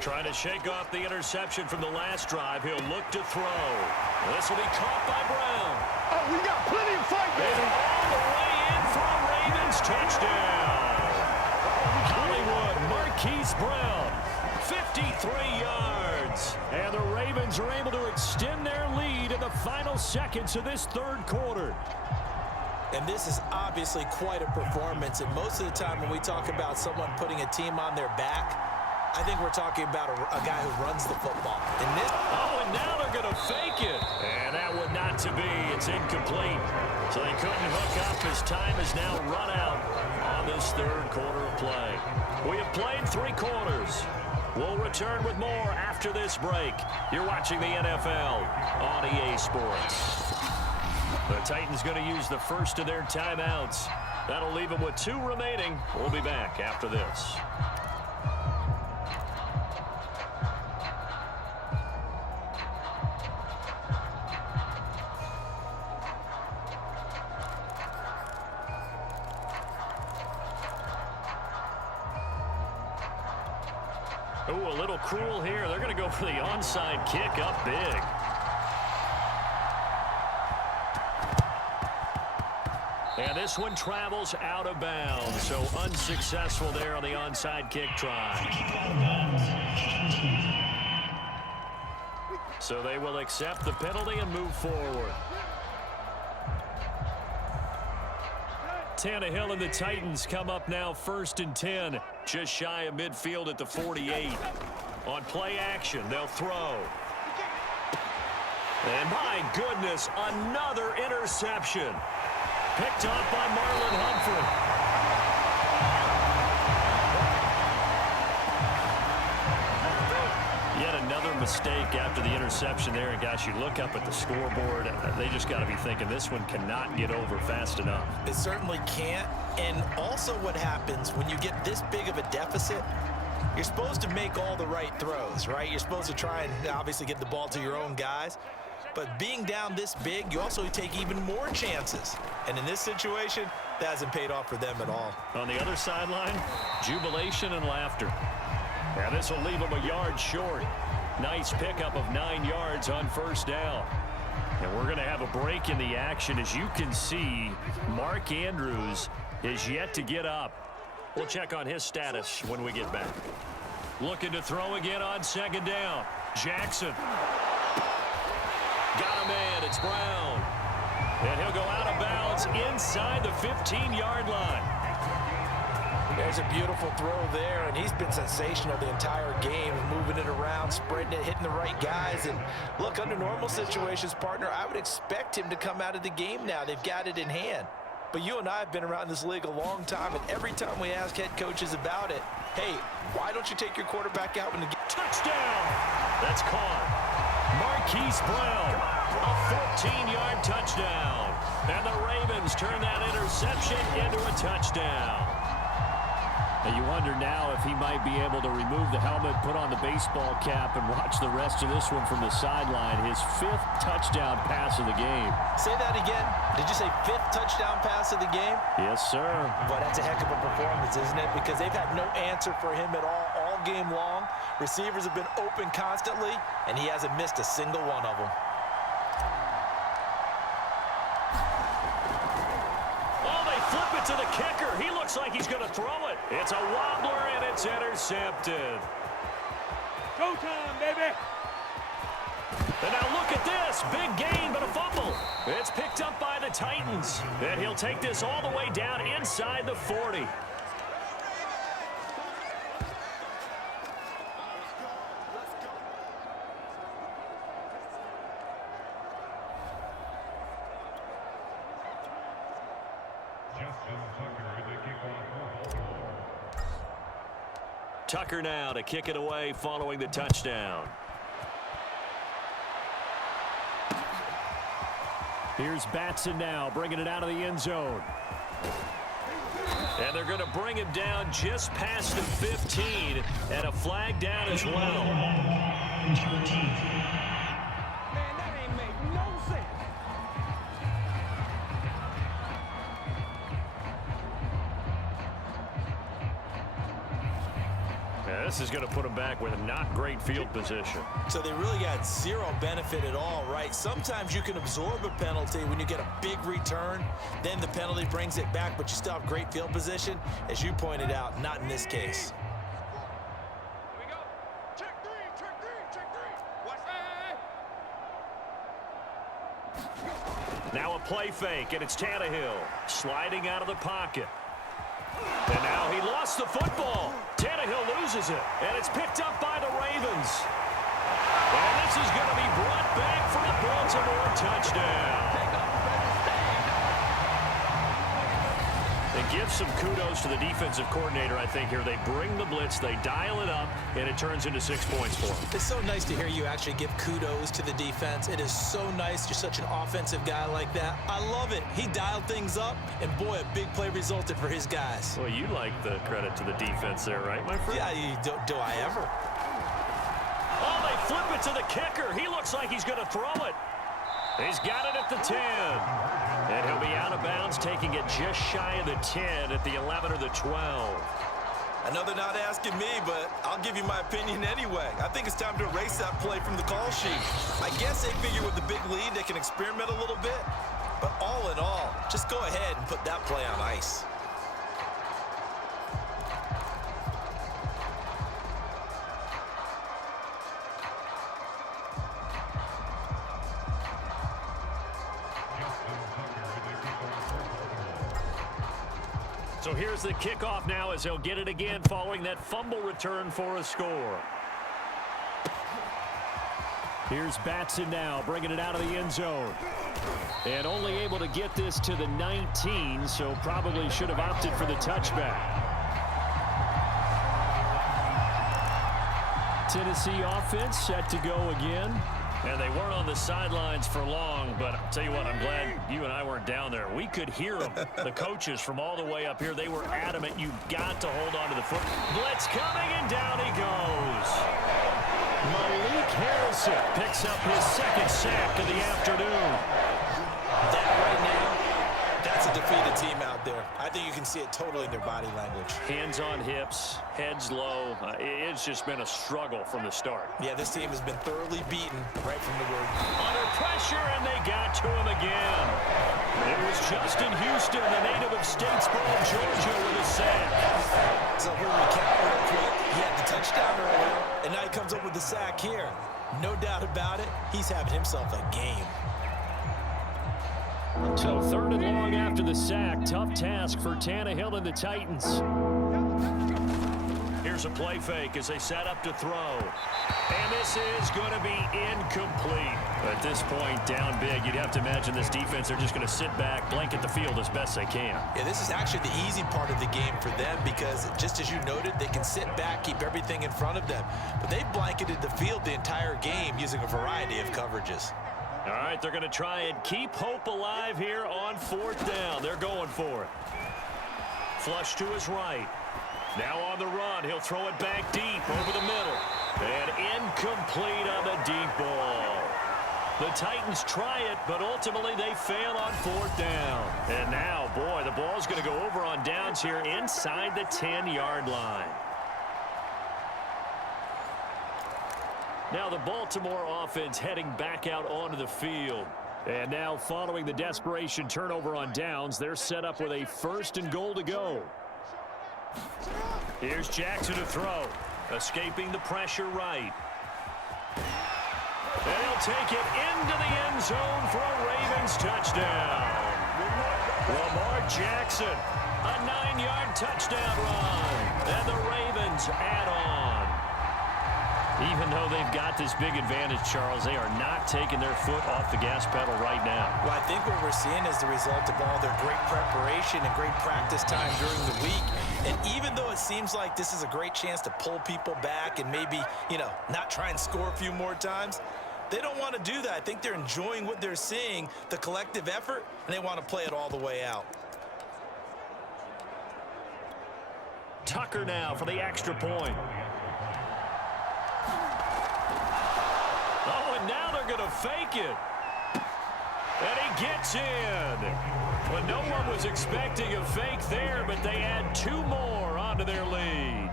Trying to shake off the interception from the last drive. He'll look to throw. This will be caught by Brown. Oh, we got plenty of fight And there. all the way in for a Ravens touchdown. Hollywood, Marquise Brown, 53 yards. And the Ravens are able to extend their lead in the final seconds of this 3rd quarter. And this is obviously quite a performance. And most of the time when we talk about someone putting a team on their back, I think we're talking about a guy who runs the football. And now they're going to fake it. And that would not to be. It's incomplete. So they couldn't hook up as time has now run out on this 3rd quarter of play. We have played 3 quarters. We'll return with more after this break. You're watching the NFL on EA Sports. The Titans going to use the first of their timeouts. That'll leave them with 2 remaining. We'll be back after this. Ooh, a little cruel here. They're going to go for the onside kick up big. And this one travels out of bounds. So unsuccessful there on the onside kick try. So they will accept the penalty and move forward. Tannehill and the Titans come up now 1st and 10, just shy of midfield at the 48. On play action, they'll throw. And my goodness, another interception. Picked off by Marlon Humphrey. Yet another mistake after the interception there. And gosh, you look up at the scoreboard, they just got to be thinking this one cannot get over fast enough. It certainly can't. And also what happens when you get this big of a deficit, you're supposed to make all the right throws, right? You're supposed to try and obviously get the ball to your own guys. But being down this big, you also take even more chances. And in this situation, that hasn't paid off for them at all. On the other sideline, jubilation and laughter. Yeah, this will leave them a yard short. Nice pickup of 9 yards on 1st down. And we're going to have a break in the action. As you can see, Mark Andrews is yet to get up. We'll check on his status when we get back. Looking to throw again on 2nd down. Jackson. Got a man. It's Brown. And he'll go out of bounds inside the 15-yard line. There's a beautiful throw there, and he's been sensational the entire game, moving it around, spreading it, hitting the right guys. And look, under normal situations, partner, I would expect him to come out of the game now. They've got it in hand. But you and I have been around this league a long time, and every time we ask head coaches about it, hey, why don't you take your quarterback out when the game... Touchdown! That's caught. Marquise Brown, a 14-yard touchdown. And the Ravens turn that interception into a touchdown. And you wonder now if he might be able to remove the helmet, put on the baseball cap, and watch the rest of this one from the sideline. His 5th touchdown pass of the game. Say that again. Did you say 5th touchdown pass of the game? Yes, sir. But that's a heck of a performance, isn't it? Because they've had no answer for him at all game long. Receivers have been open constantly, and he hasn't missed a single one of them. Flip it to the kicker. He looks like he's going to throw it. It's a wobbler, and it's intercepted. Go time, baby. And now look at this. Big gain, but a fumble. It's picked up by the Titans. And he'll take this all the way down inside the 40. Tucker now to kick it away following the touchdown. Here's Batson now bringing it out of the end zone. And they're going to bring him down just past the 15 and a flag down as well. Man, that ain't make no sense. This is going to put them back with a not great field position. So they really got zero benefit at all, right? Sometimes you can absorb a penalty when you get a big return. Then the penalty brings it back, but you still have great field position. As you pointed out, not in this case. Here we go. Check three, check three, check three. Watch that. Now a play fake, and it's Tannehill sliding out of the pocket. And now he lost the football. Tannehill loses it, and it's picked up by the Ravens. And this is going to be brought back for a Baltimore touchdown. It gives some kudos to the defensive coordinator, I think, here. They bring the blitz, they dial it up, and it turns into 6 points for them. It's so nice to hear you actually give kudos to the defense. It is so nice. You're such an offensive guy like that. I love it. He dialed things up, and boy, a big play resulted for his guys. Well, you like the credit to the defense there, right, my friend? Yeah, do I ever? Oh, they flip it to the kicker. He looks like he's going to throw it. He's got it at the 10. And he'll be out of bounds, taking it just shy of the 10 at the 11 or the 12. I know they're not asking me, but I'll give you my opinion anyway. I think it's time to erase that play from the call sheet. I guess they figure with the big lead they can experiment a little bit. But all in all, just go ahead and put that play on ice. So here's the kickoff now as he'll get it again following that fumble return for a score. Here's Batson now, bringing it out of the end zone. And only able to get this to the 19, so probably should have opted for the touchback. Tennessee offense set to go again. And they weren't on the sidelines for long, but I'll tell you what, I'm glad you and I weren't down there. We could hear them, the coaches from all the way up here. They were adamant, you've got to hold on to the foot. Blitz coming, and down he goes. Malik Harrison picks up his second sack of the afternoon. That right now, that's a defeated team out there. I think you can see it totally in their body language. Hands on hips, heads low. It's just been a struggle from the start. Yeah, this team has been thoroughly beaten right from the word. Under pressure, and they got to him again. It was Justin Houston, the native of Statesboro, Georgia, with a sack. So we'll recap real quick. He had the touchdown earlier, and now he comes up with the sack here. No doubt about it, he's having himself a game. So 3rd and long after the sack. Tough task for Tannehill and the Titans. Here's a play fake as they set up to throw. And this is going to be incomplete. At this point, down big, you'd have to imagine this defense, they're just going to sit back, blanket the field as best they can. Yeah, this is actually the easy part of the game for them because, just as you noted, they can sit back, keep everything in front of them. But they've blanketed the field the entire game using a variety of coverages. All right, they're going to try and keep hope alive here on 4th down. They're going for it. Flush to his right. Now on the run, he'll throw it back deep over the middle. And incomplete on the deep ball. The Titans try it, but ultimately they fail on 4th down. And now, boy, the ball's going to go over on downs here inside the 10-yard line. Now the Baltimore offense heading back out onto the field. And now following the desperation turnover on downs, they're set up with a 1st and goal to go. Here's Jackson to throw. Escaping the pressure right. And he'll take it into the end zone for a Ravens touchdown. Lamar Jackson, a 9-yard touchdown run. And the Ravens add on. Even though they've got this big advantage, Charles, they are not taking their foot off the gas pedal right now. Well, I think what we're seeing is the result of all their great preparation and great practice time during the week. And even though it seems like this is a great chance to pull people back and maybe, not try and score a few more times, they don't want to do that. I think they're enjoying what they're seeing, the collective effort, and they want to play it all the way out. Tucker now for the extra point. Oh, and now they're going to fake it. And he gets in. Well, no one was expecting a fake there, but they add 2 more onto their lead.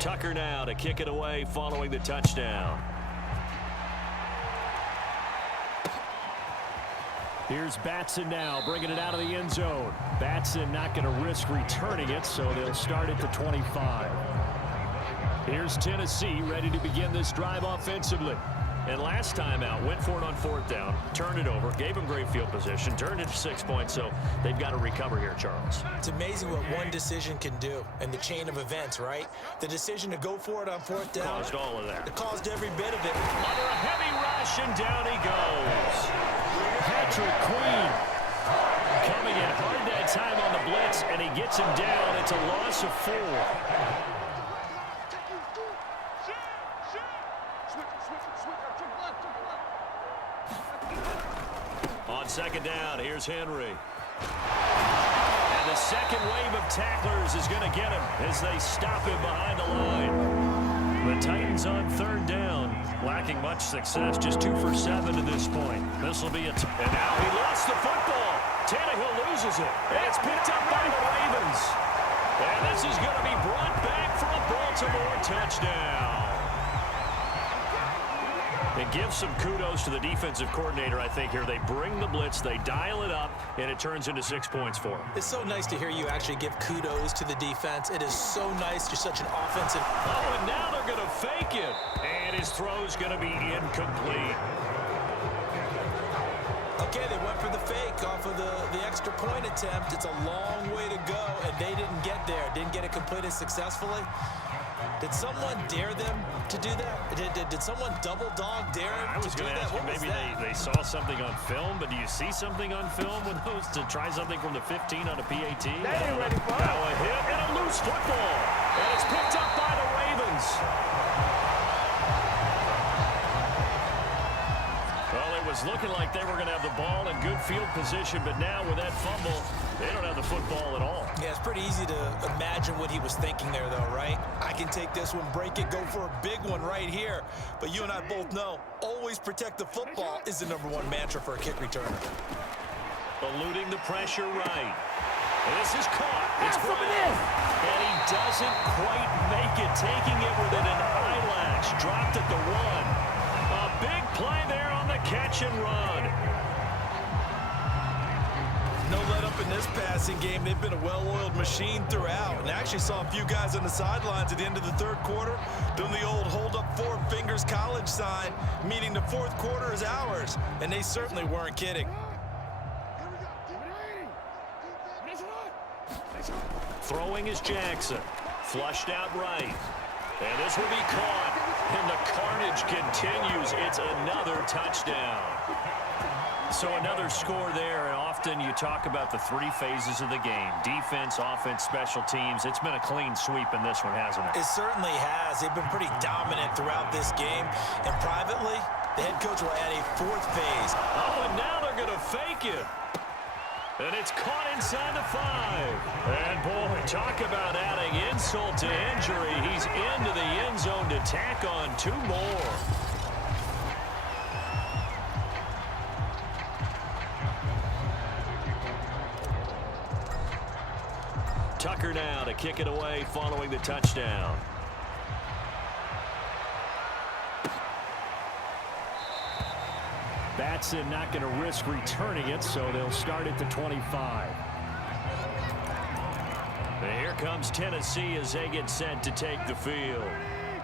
Tucker now to kick it away following the touchdown. Here's Batson now, bringing it out of the end zone. Batson not going to risk returning it, so they'll start at the 25. Here's Tennessee ready to begin this drive offensively. And last time out, went for it on 4th down, turned it over, gave them great field position, turned it to 6 points, so they've got to recover here, Charles. It's amazing what one decision can do in the chain of events, right? The decision to go for it on 4th down. Caused all of that. It caused every bit of it. Under a heavy rush, and down he goes. Patrick Queen coming in hard that time on the blitz, and he gets him down. It's a loss of 4. On 2nd down, here's Henry. And the second wave of tacklers is going to get him as they stop him behind the line. The Titans on 3rd down, lacking much success, just 2 for 7 to this point. This will be and now he lost the football. Tannehill loses it, and it's picked up by the Ravens. And this is going to be brought back for a Baltimore touchdown. It gives some kudos to the defensive coordinator, I think, here. They bring the blitz, they dial it up, and it turns into 6 points for them. It's so nice to hear you actually give kudos to the defense. It is so nice. You're such an offensive. Oh, and now they're going to fake it. And And his throw's going to be incomplete. Okay, they went for the fake off of the extra point attempt. It's a long way to go, and they didn't get there. Didn't get it completed successfully. Did someone dare them to do that? Did someone double dog dare him I was to do going to that? ask you, maybe they saw something on film, but do you see something on film with those to try something from the 15 on a PAT? They ain't ready for it. Now a hit and a loose football. And it's picked up by the Ravens. Well, it was looking like they were going to have the ball in good field position, but now with that fumble, they don't have the football at all. Yeah, it's pretty easy to imagine what he was thinking there, though, right? I can take this one, break it, go for a big one right here. But you and I both know, always protect the football is the #1 mantra for a kick returner. Eluding the pressure right. And this is caught. It's Brown. And he doesn't quite make it, taking it within an eyelash. Dropped at the 1. A big play there on the catch and run. No let up in this passing game. They've been a well-oiled machine throughout. And I actually saw a few guys on the sidelines at the end of the third quarter doing the old hold up 4 fingers college sign, meaning the fourth quarter is ours. And they certainly weren't kidding. Throwing is Jackson. Flushed out right. And this will be caught. And the carnage continues. It's another touchdown. So another score there, and often you talk about the 3 phases of the game. Defense, offense, special teams. It's been a clean sweep in this one, hasn't it? It certainly has. They've been pretty dominant throughout this game. And privately, the head coach will add a 4th phase. Oh, and now they're going to fake it. And it's caught inside the 5. And, boy, talk about adding insult to injury. He's into the end zone to tack on 2 more. Tucker now to kick it away following the touchdown. Batson not going to risk returning it, so they'll start at the 25. And here comes Tennessee as they get set to take the field.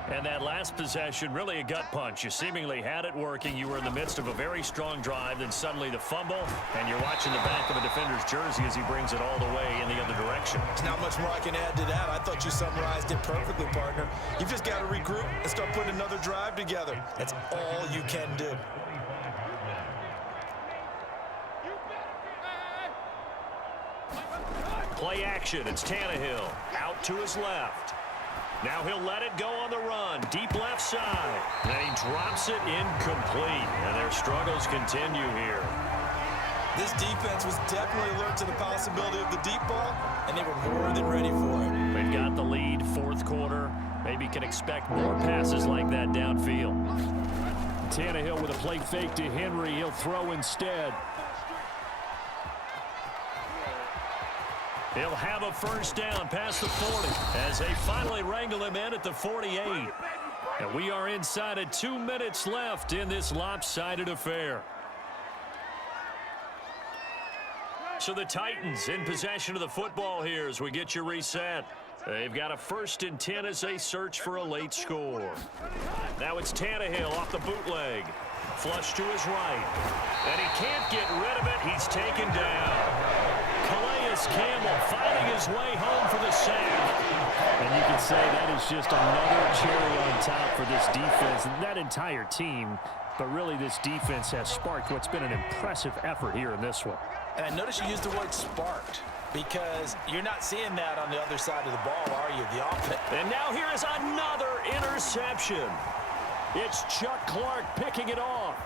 And that last possession, really a gut punch. You seemingly had it working. You were in the midst of a very strong drive, then suddenly the fumble, and you're watching the back of a defender's jersey as he brings it all the way in the other direction. There's not much more I can add to that. I thought you summarized it perfectly, partner. You've just got to regroup and start putting another drive together. That's all you can do. Play action. It's Tannehill out to his left. Now he'll let it go on the run. Deep left side. Then he drops it incomplete. And their struggles continue here. This defense was definitely alert to the possibility of the deep ball, and they were more than ready for it. They've got the lead, 4th quarter. Maybe can expect more passes like that downfield. Tannehill with a play fake to Henry. He'll throw instead. He'll have a first down past the 40 as they finally wrangle him in at the 48. And we are inside of 2 minutes left in this lopsided affair. So the Titans in possession of the football here as we get you reset. They've got a 1st and 10 as they search for a late score. Now it's Tannehill off the bootleg. Flush to his right. And he can't get rid of it. He's taken down. Campbell finding his way home for the sack. And you can say that is just another cherry on top for this defense and that entire team. But really, this defense has sparked what's been an impressive effort here in this one. And I noticed you used the word sparked because you're not seeing that on the other side of the ball, are you? The offense. And now here is another interception. It's Chuck Clark picking it off.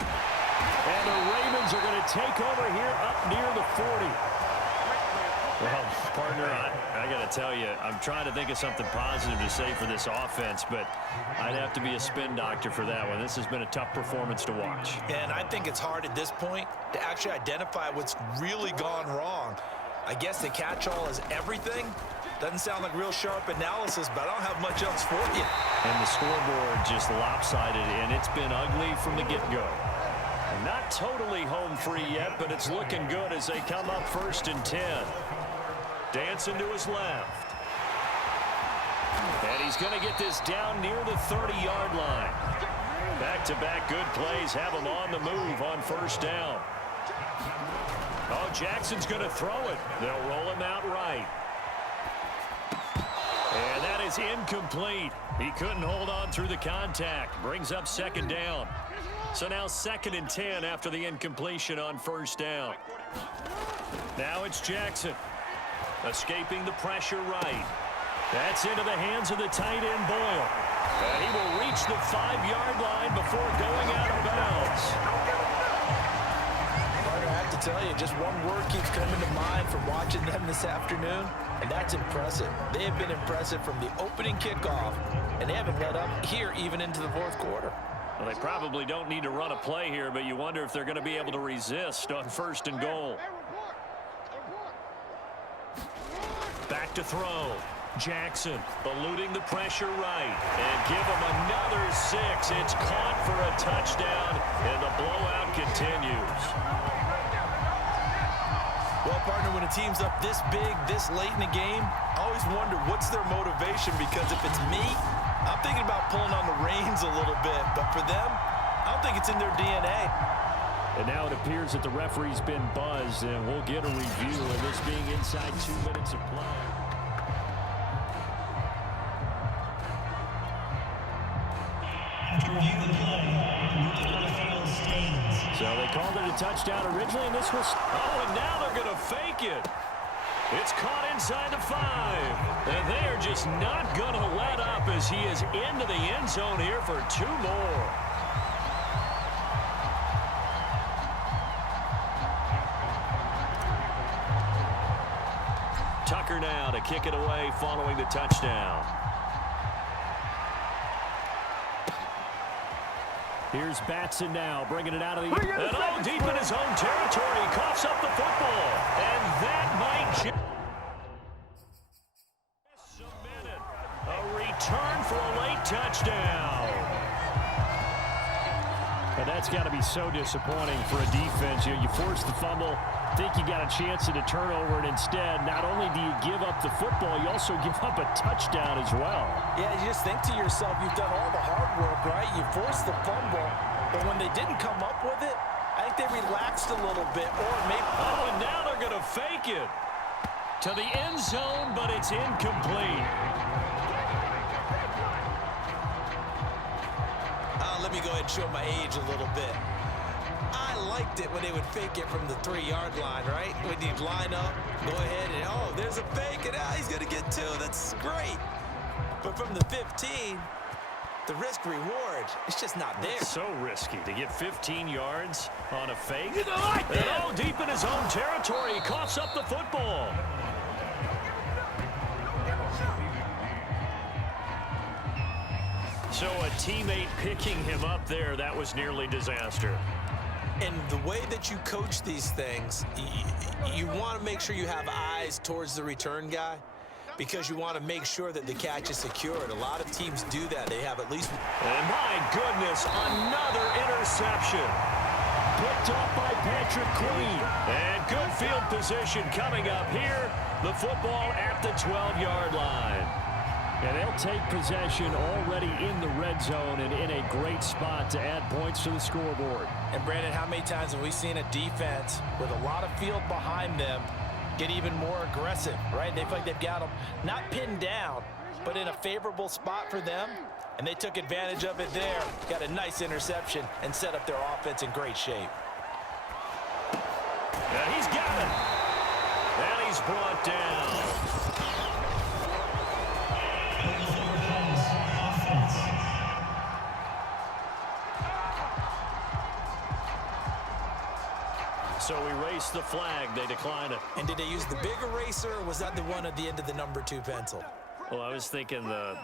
And the Ravens are going to take over here up near the 40. Well, partner, I got to tell you, I'm trying to think of something positive to say for this offense, but I'd have to be a spin doctor for that one. This has been a tough performance to watch. And I think it's hard at this point to actually identify what's really gone wrong. I guess the catch-all is everything. Doesn't sound like real sharp analysis, but I don't have much else for you. And the scoreboard just lopsided, and it's been ugly from the get-go. Not totally home free yet, but it's looking good as they come up 1st and 10. Dancing to his left. And he's going to get this down near the 30-yard line. Back-to-back good plays have him on the move on first down. Oh, Jackson's going to throw it. They'll roll him out right. And that is incomplete. He couldn't hold on through the contact. Brings up second down. So now 2nd and 10 after the incompletion on first down. Now it's Jackson. Escaping the pressure right. That's into the hands of the tight end, Boyle. And he will reach the 5-yard line before going out of bounds. Carter, I have to tell you, just one word keeps coming to mind from watching them this afternoon, and that's impressive. They have been impressive from the opening kickoff, and they haven't let up here even into the 4th quarter. Well, they probably don't need to run a play here, but you wonder if they're going to be able to resist on 1st and goal. Back to throw. Jackson eluding the pressure right. And give him another 6. It's caught for a touchdown, and the blowout continues. Well, partner, when a team's up this big, this late in the game, I always wonder what's their motivation, because if it's me, I'm thinking about pulling on the reins a little bit. But for them, I don't think it's in their DNA. And now it appears that the referee's been buzzed, and we'll get a review of this being inside 2 minutes of play. So they called it a touchdown originally, and this was... Oh, and now they're going to fake it. It's caught inside the 5. And they are just not going to let up as he is into the end zone here for 2 more. Tucker now to kick it away following the touchdown. Here's Batson now, bringing it out of the... And all deep in his own territory, he coughs up the football. And that might just submitted. A return for a late touchdown. And that's got to be so disappointing for a defense. You force the fumble, think you got a chance at a turnover, and instead, not only do you give up the football, you also give up a touchdown as well. Yeah, you just think to yourself, you've done all the hard work, right? You forced the fumble, but when they didn't come up with it, I think they relaxed a little bit, or maybe... Oh, and now they're going to fake it to the end zone, but it's incomplete. Let me go ahead and show my age a little bit. I liked it when they would fake it from the 3-yard line, right? When you'd line up, go ahead and, oh, there's a fake, and he's going to get 2. That's great. But from the 15, the risk-reward, it's just not there. It's so risky to get 15 yards on a fake. And all deep in his own territory, he coughs up the football. So a teammate picking him up there, that was nearly disaster. And the way that you coach these things, you want to make sure you have eyes towards the return guy, because you want to make sure that the catch is secured. A lot of teams do that. They have at least... And my goodness, another interception. Picked up by Patrick Queen. And good field position coming up here. The football at the 12-yard line. And they'll take possession already in the red zone and in a great spot to add points to the scoreboard. And, Brandon, how many times have we seen a defense with a lot of field behind them get even more aggressive, right? They feel like they've got them not pinned down, but in a favorable spot for them, and they took advantage of it there. Got a nice interception and set up their offense in great shape. And he's got it. And he's brought down. So we race the flag. They decline it. And did they use the big eraser, or was that the one at the end of the number 2 pencil? Well, I was thinking the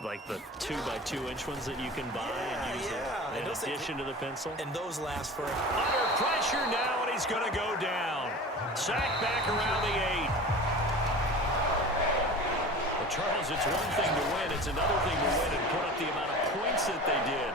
2x2-inch ones that you can buy and use in addition to the pencil. And those last for... Under pressure now, and he's going to go down. Sacked back around the 8. Well, Charles, it's one thing to win. It's another thing to win and put up the amount of points that they did.